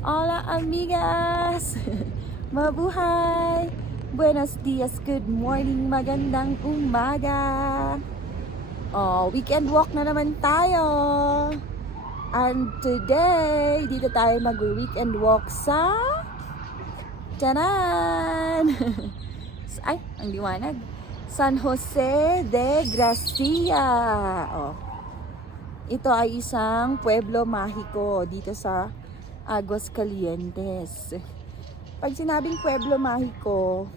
Hola amigas! Mabuhay! Buenos dias, good morning, magandang umaga! Oh, weekend walk na naman tayo! And today, dito tayo mag-weekend walk sa... Tanan! Ay, ang liwanag! San Jose de Gracia! Oh, ito ay isang pueblo mahiko dito sa Aguascalientes. Pag sinabing Pueblo Mágico,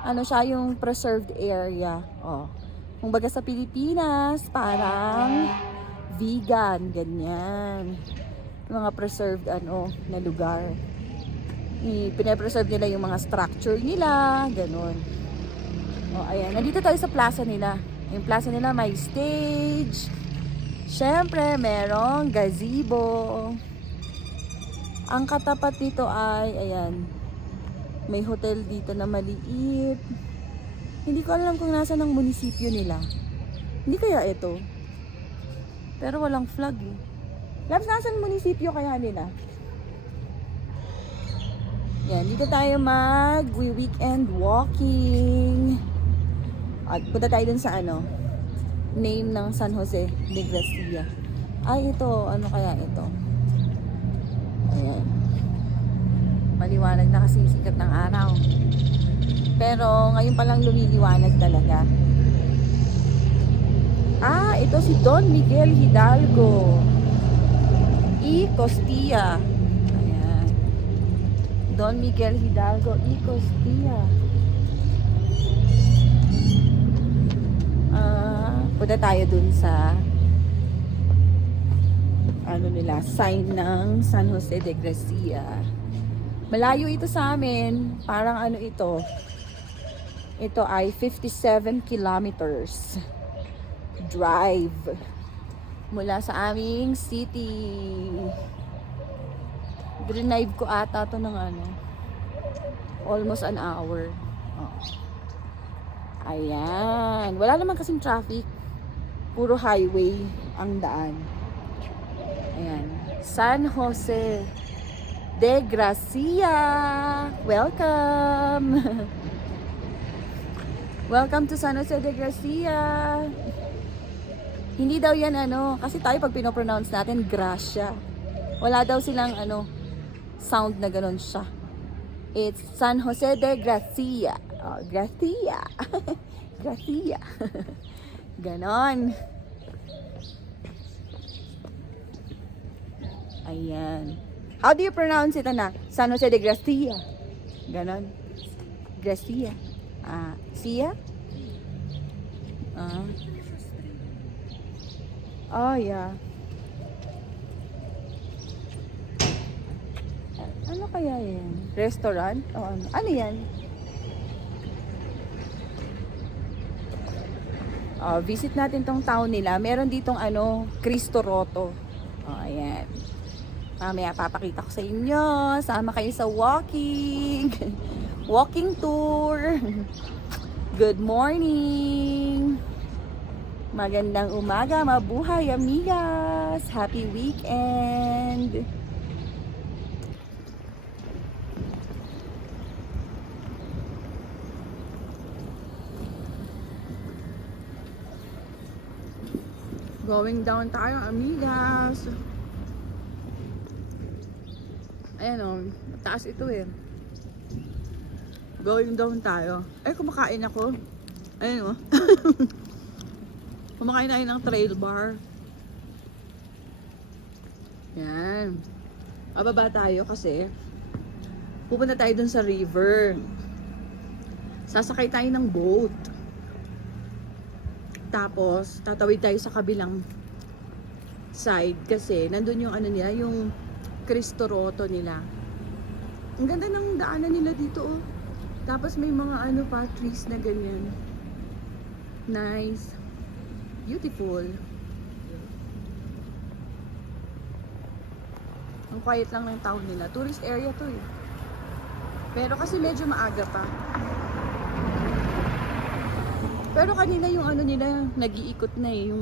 ano siya, yung preserved area. Oh. Kung baga sa Pilipinas, parang vegan, ganyan. Yung mga preserved na lugar. Pinapreserve nila yung mga structure nila, ganun. Oh, ayan. Nandito tayo sa plaza nila. Yung plaza nila may stage. Syempre, merong gazebo. Ang katapat nito ay, ayan, may hotel dito na maliit. Hindi ko alam kung nasa ng munisipyo nila. Hindi kaya ito. Pero walang flag eh. Labs, nasa ng munisipyo kaya nila? Yan, dito tayo mag-weekend walking. At punta tayo dun sa name ng San Jose de Gracia. Ay, ito, ano kaya ito? Ayan. Maliwanag na kasi sikat ng araw. Pero ngayon pa lang lumiliwanag talaga. Ah, ito si Don Miguel Hidalgo y Costilla. Ayan. Don Miguel Hidalgo y Costilla. Punta tayo dun sa nila, sign ng San Jose de Gracia. Malayo ito sa amin. Parang ito. Ito ay 57 kilometers drive mula sa aming city. Drive ko ata to ng almost an hour. Oh. Ayan. Wala naman kasing traffic. Puro highway ang daan. Ayan. San Jose de Gracia. Welcome! Welcome to San Jose de Gracia. Hindi daw yan kasi tayo pag pinopronounce natin, Gracia. Wala daw silang sound na ganun siya. It's San Jose de Gracia. Oh, Gracia. Gracia. Ganon. Ayan. How do you pronounce it, anak? San Jose de Gracia. Ganon. Gracia. Sia? Oh, yeah. Ano kaya yan? Restaurant? O ano? Ano yan? Visit natin tong town nila. Meron ditong Cristo Roto. Ayan. Mamaya papakita ko sa inyo. Sama kayo sa walking. Walking tour. Good morning. Magandang umaga. Mabuhay, amigas. Happy weekend. Going down tayo, amigas. Ayan mataas ito eh. Going down tayo. Ay, kumakain ako. Ayan kumakain tayo ng trail bar. Yan. Bababa tayo kasi pupunta tayo dun sa river. Sasakay tayo ng boat. Tapos, tatawid tayo sa kabilang side kasi nandun yung nila, yung Cristo Roto nila. Ang ganda ng daanan nila dito Tapos may mga pa, trees na ganyan. Nice. Beautiful. Ang quiet lang ng town nila. Tourist area to eh. Pero kasi medyo maaga pa. Pero kanina yung nila, nag-iikot na eh.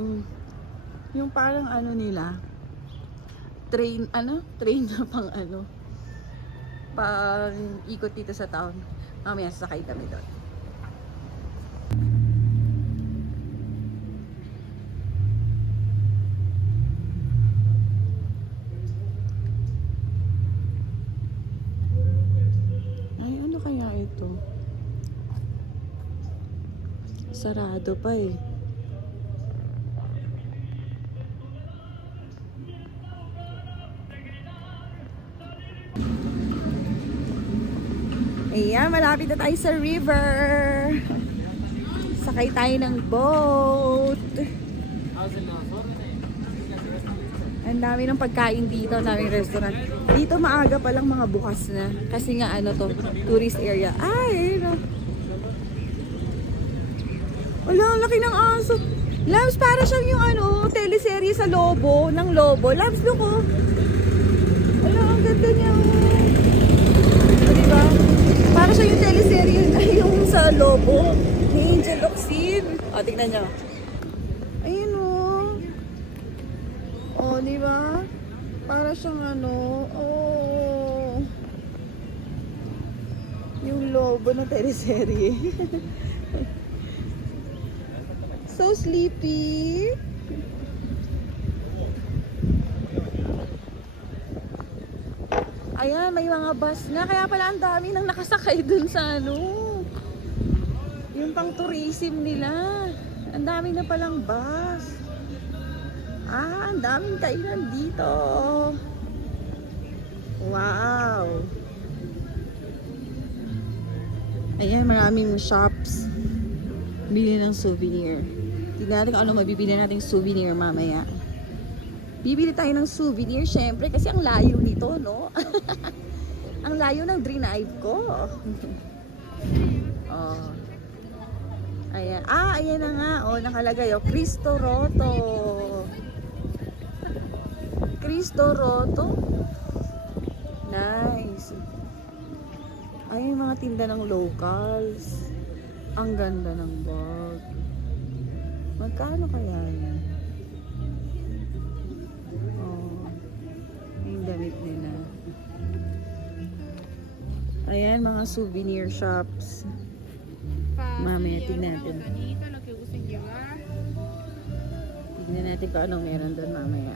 Yung parang nila. train, train na pang pang ikot dito sa town. Mamaya sasakay kami doon. Ay, ano kaya ito? Sarado pa eh. Ayan, malapit na tayo sa river. Sakay tayo ng boat. Ang dami ng pagkain dito, ang daming restaurant. Dito maaga pa lang mga bukas na. Kasi nga tourist area. Ay, wala, ang laki ng aso. Labs, para siyang yung teleserye sa lobo, ng lobo. Labs, look oh. Wala, ang ganda niya. O, diba? Para siya yung teleserye yung sa lobo. Ni Angel Oxin. O, tignan nyo. Ayun o. O, diba? Para siyang yung lobo ng teleserye. So sleepy. Ayan, may mga bus na. Kaya pala ang dami nang nakasakay dun sa yung pang tourism nila. Ang dami na palang bus. Ang daming kainan dito. Wow. Ayan, maraming shops. Bili ng souvenir. Tignan natin kung ano mabibili nating souvenir mamaya. Bibili tayo ng souvenir, syempre, kasi ang layo nito, no? Ang layo ng drive ko. Oh. Ayan. Ayan na nga. Oh, nakalagay. Oh, Cristo Roto. Cristo Roto. Nice. Ay, yung mga tinda ng locals. Ang ganda ng bag. Magkano kaya yan? Oh, yung damit nila. Ayan, mga souvenir shops. Mamaya, tignan natin. Tignan natin kung anong meron doon mamaya.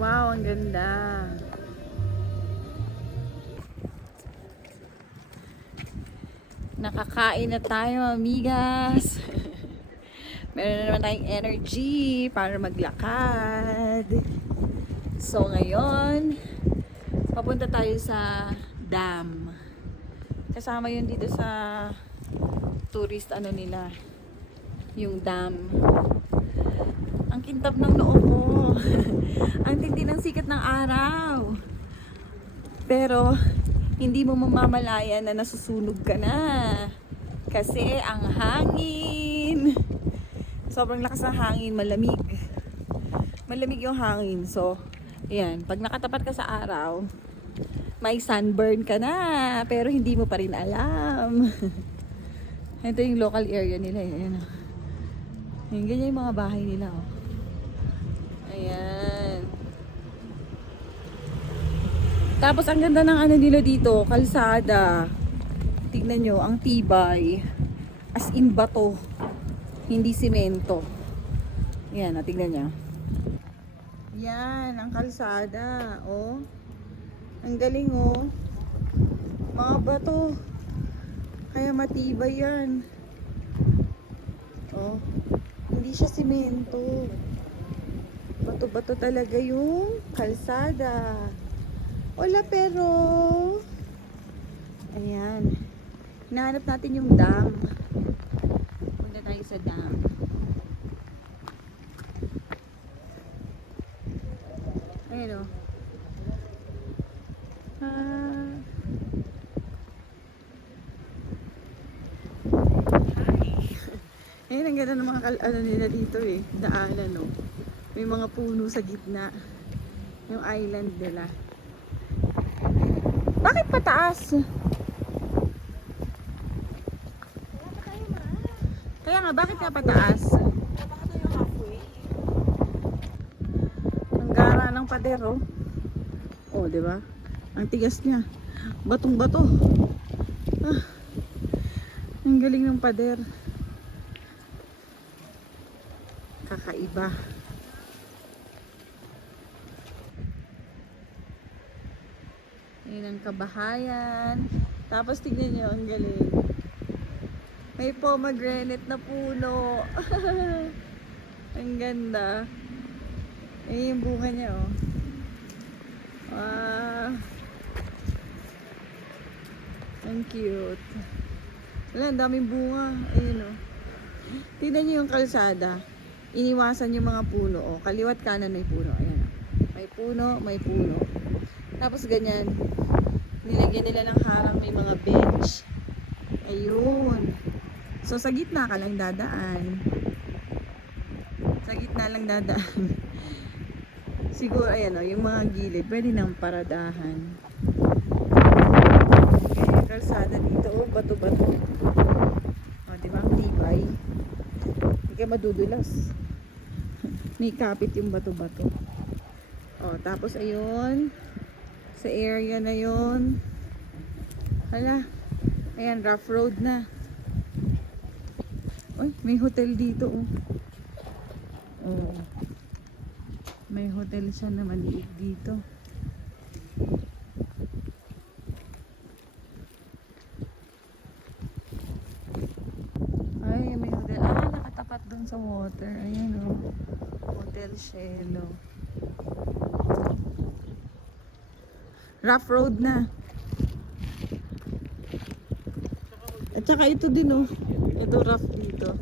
Wow, ang ganda. Nakakain na tayo, amigas. Meron na naman tayong energy para maglakad. So ngayon, papunta tayo sa dam. Kasama yun dito sa tourist nila, yung dam. Ang kintab ng noo ko. Ang tindi ng sikat ng araw. Pero hindi mo mamamalayan na nasusunog ka na. Kasi ang hangin. Sobrang lakas ng hangin, malamig. Malamig yung hangin. So, ayan, pag nakatapat ka sa araw, may sunburn ka na, pero hindi mo pa rin alam. Ito yung local area nila. Ayan. Ayan, ganyan yung mga bahay nila. Oh. Ayan. Tapos ang ganda ng nila dito, kalsada. Tignan nyo, ang tibay. As in bato. Hindi simento. Yan, tignan nyo. Yan, ang kalsada. Oh. Ang galing oh. Mga bato. Kaya matibay yan. Oh. Hindi siya simento. Bato-bato talaga yung kalsada. Wala pero ayan, hinahanap natin yung dam. Punta tayo sa dam. Ayan o. Ayan, ang ganda ng mga nila dito eh, daanan o. May mga puno sa gitna. Yung island nila. Bakit pataas? Kaya nga, bakit nga pataas? Ang gara ng ng pader, oh. Oh, di ba? Ang tigas niya. Batong-bato. Ah, ang galing ng pader. Kakaiba. Ayan ang kabahayan. Tapos tignan nyo, ang galing. May pomegranate na puno. Ang ganda. Ayan yung bunga niya, oh. Ah, ang cute. Wala, ang daming bunga. Ayun, oh. Tignan nyo yung kalsada. Iniwasan yung mga puno, oh. Kaliwat kanan may puno. Ayan, oh. May puno, may puno. Tapos ganyan. Nilagyan nila ng harang, may mga bench. Ayun. So sa gitna ka lang dadaan. Sa gitna lang dadaan. Siguro ayan, oh, yung mga gilid pwede nang paradahan. Okay, kalsada dito, oh, bato-bato. Oh, di ba? Tibay. Hindi ka madudulas. May kapit yung bato-bato. Oh, tapos ayun, sa area na yun, hala, ayan, rough road na. Uy, may hotel dito, oh. Oh. May hotel siya na maliit dito. Ay, may hotel. Ah, nakatapat dun sa water. Ayan, oh. Hotel Cielo. Rough road na. At saka ito din, oh. Ito rough dito.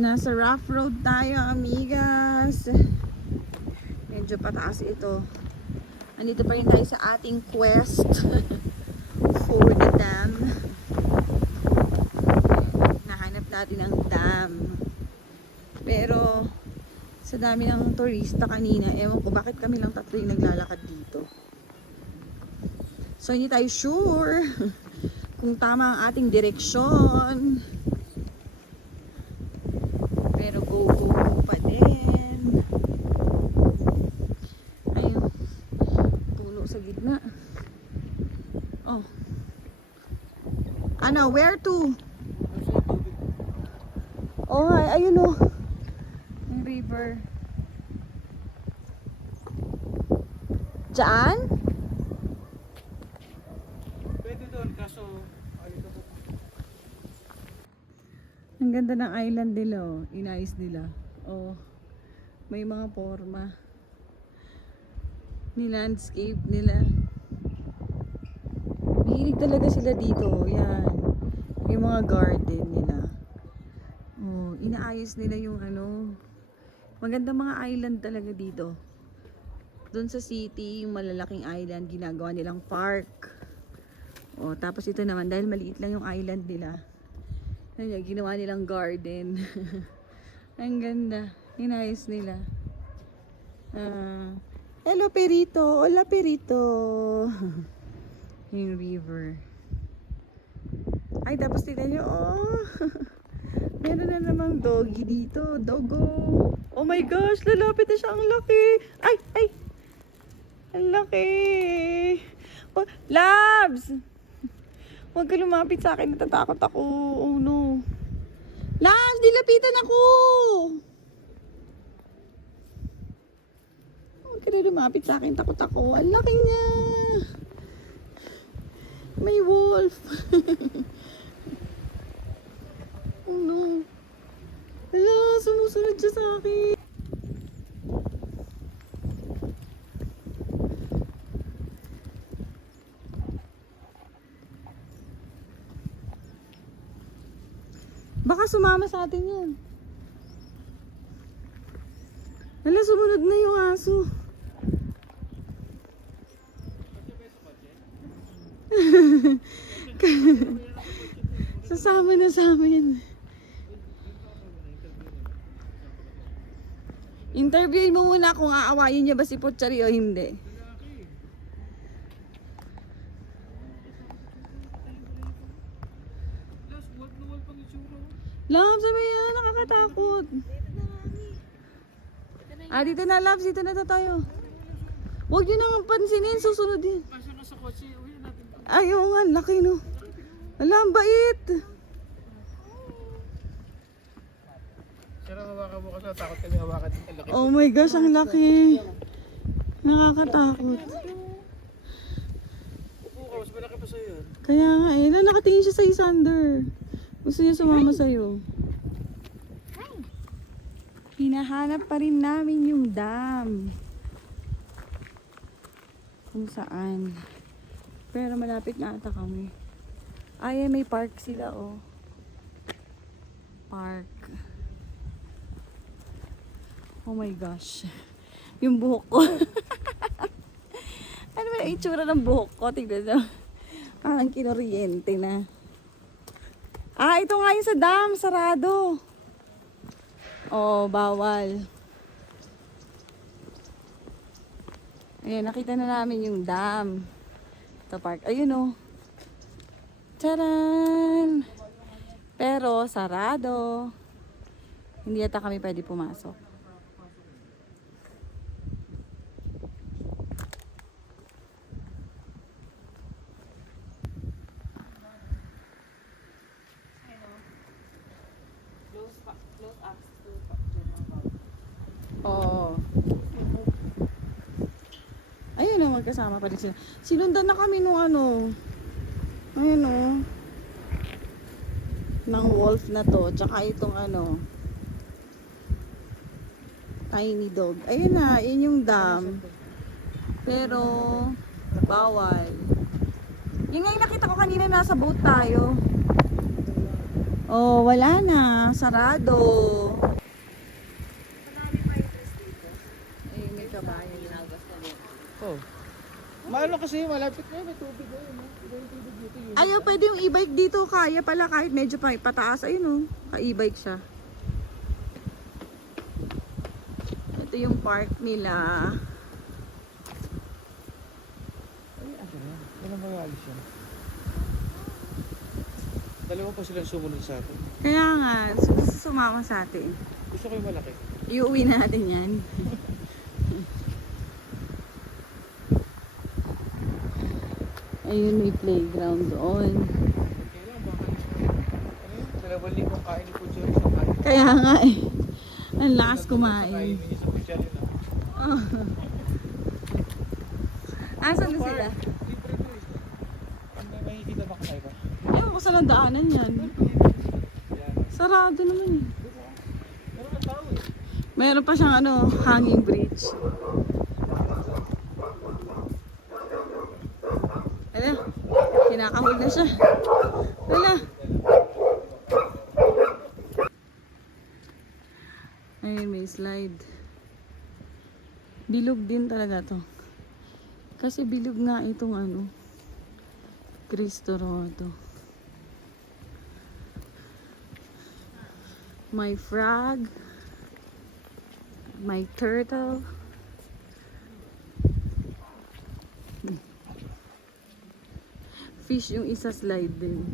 Nasa rough road tayo, amigas. Medyo pataas ito. Andito pa rin tayo sa ating quest for the dam. Nahanap natin ang dam. Pero sa dami ng turista kanina, ewan ko bakit kami lang tatlo yung naglalakad dito. So hindi tayo sure kung tama ang ating direksyon. Pero go pa din. Ayun. Puno sa gitna. Oh. Ano, where to? Oh, ayun, oh. Yung river. Diyan? Pwede doon, kaso Ang ganda ng island nila, oh. Inayos nila. Oh. May mga forma. Ni-landscape nila. Mahilig talaga sila dito. Yan. Yung mga garden nila. Oh, inaayos nila yung ano. Maganda mga island talaga dito. Doon sa city, yung malalaking island, ginagawa nilang park. Oh, tapos ito naman, dahil maliit lang yung island nila. Ayan, ginawa nilang garden. Ang ganda. Inayos nila. Hello, Perito. Hola, Perito. Yung river. Ay, tapos tignan nyo. Oh. Meron na namang doggy dito. Dogo. Oh my gosh, lalapit na siya. Ang laki. Ay, ay. Ang laki. Oh, Labs! Huwag ka lumapit sa akin, natatakot ako. Oh no. Labs, dilapitan ako! Huwag ka na lumapit sa akin, takot ako. Ang laki niya. May wolf. Oh no. Hala, sumusunod siya sa akin. Baka sumama sa atin yan. Hala, sumunod na yung aso. Sasama na sa amin. Interviewin mo muna kung aawayin niya ba si Pochari o hindi. Love, sabi yan, nakakatakot. Ah, dito na, loves. Dito na tayo. Huwag nyo nang pansinin. Susunod din. Pasok na sa kotse, uwi na natin. Ay, oo nga. Laki, no? Wala, ang bait. Sarang hawakan mo kasi takot kami hawakan din. Ang laki. Oh my gosh, ang laki. Nakakatakot. Upo ka, mas malaki pa sa'yo yun. Kaya nga eh, nakatingin siya sa Isander. Gusto niya sumama sa'yo. Hinahanap pa rin namin yung dam. Kung saan. Pero malapit na ata kami. Ay, may park sila oh. Park. Oh my gosh. Yung buhok ko. Ano ba yung itsura ng buhok ko? Tignan nyo. Parang kinoriente na. Ah, ito nga yung sa dam. Sarado. Oh, bawal. Ayan, nakita na namin yung dam. Ito park. Ayun oh. Taran! Pero, sarado. Hindi yata kami pwede pumasok. Oo. Ayun o, magkasama pa rin sila. Sinundan na kami nung ano. Ayun o. Ng wolf na to. Tsaka itong ano. Tiny dog. Ayun na, yun yung dam. Pero, bawal. Yung nga yung nakita ko kanina, nasa boat tayo. Oh, wala na. Sarado. Ay, may kabayo. Oh. Maano kasi, malapit na may tubig doon. May tubig dito yun. Ayaw, pwede yung e-bike dito. Kaya pala kahit medyo pataas. Ayun o, ka-e-bike siya. Ito yung park nila. Ay, ano yan? Walang magalis yan. Dalawa pa silang sumunod sa atin. Kaya nga, gusto sumama sa atin. Gusto ko yung malaki. Iuwi natin yan. Ayun, may playground doon. Kailan baka ano yun? 2,000 kain ni Pujo sa kain. Kaya nga eh. Ang lakas kumain. Kainin niya sa Pujo yun. Oh. Asan na sila? Libre to eh. May makikita ba kayo ba? Ewan ko saan ang daanan yan. Yan. Sarado naman eh. Pero ang tao eh. Meron pa siyang ano, hanging bridge. Ala, kinakahol na siya. Ala. Ayun, may slide. Bilog din talaga to. Kasi bilog nga itong ano, Cristo Rodo. My frog. My turtle. Fish yung isa slide din.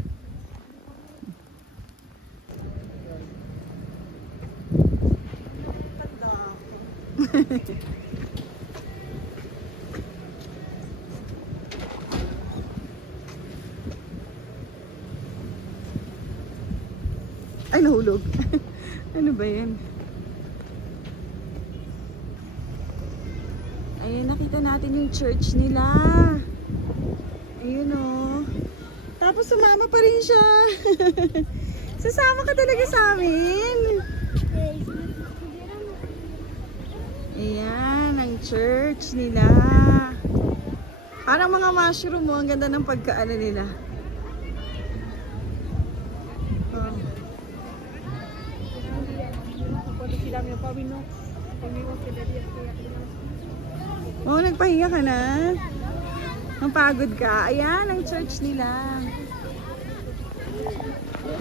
Ay, nahulog. Ano ba yan? Ayun, nakita natin yung church nila. Ayun o. Tapos sumama pa rin siya. Sasama ka talaga sa amin. Ayan, ang church nila. Parang mga mushroom mo. Ang ganda ng pagkaano nila. Oh, nagpahinga ka na? Napagod ka? Ayan, ang church nila.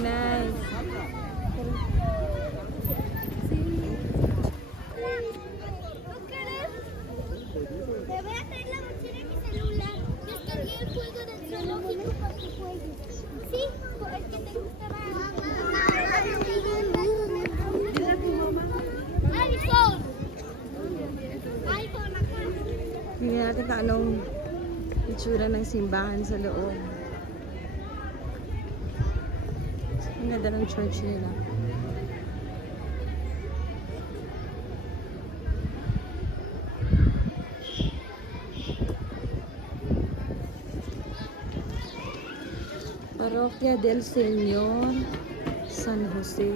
Nice. Te voy a traer la mochila y mi celular. Descargué el juego del zoológico para que juegues. Sí, por el que te gustaba. Harrison. Tingnan natin kung anong itsura ng simbahan sa loob. Ang ganda ng church nila. Parroquia del Señor San Jose.